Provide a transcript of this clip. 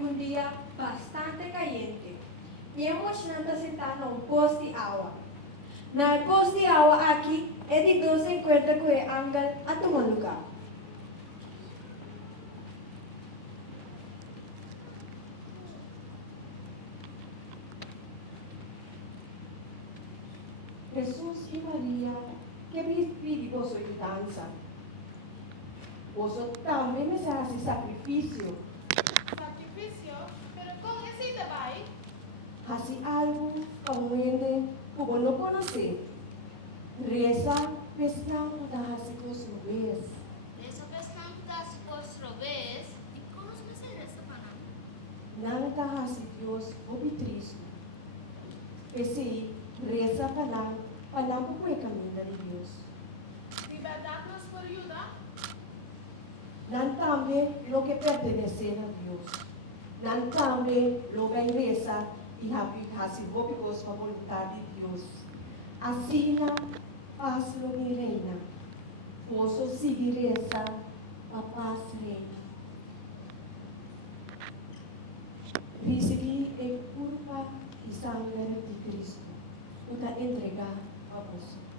Un día bastante caliente y hemos sentado en un poste de agua. En el poste de agua aquí, Edito se encuentra con el ángel a tu lugar. Jesús y María, que vive vos hoy danza. Vos también me hace sacrificio. Sacrificio? Pero con ese trabajo? Hace algo como ele, como no conoce. Reza, pescamos da hace cosas vez. Eso pescamos das cuatro vez. ¿Y cómo se me hace esta pana? Nada hace Dios obitrizo. Esse reza para não o caminho de Deus. ¿De verdad nos puede ayudar? Não também lo que pertenece a Deus. Não também lo que reza e hace vos para a vontade de Deus. Assim, paz lo que reina. Posso seguir reza, a paz reina. Recebi a curva e sangue de Cristo. O da entregar a vós.